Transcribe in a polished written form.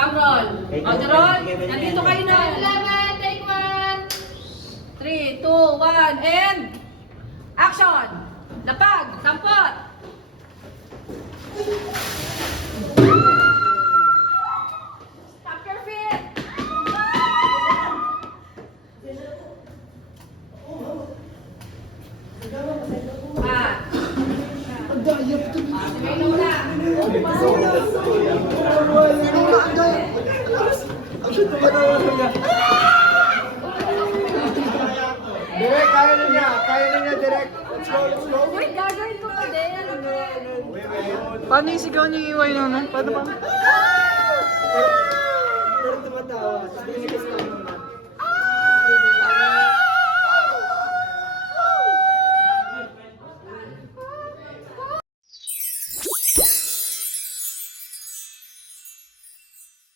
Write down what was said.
Camroll. On the roll. Nandito kayo na. 11, take 1. 3, 2, 1, and action! Lapag, tampot! Stop your feet! Ang daya ito. Sige, Lola. Ang ganda ba naman niya? Direk, kaya na niya. Kaya na niya, Direk. Let's go, let's go. Wait, gagawin ko pa din. Paano yung sigaw niyo iway na? Paano pa?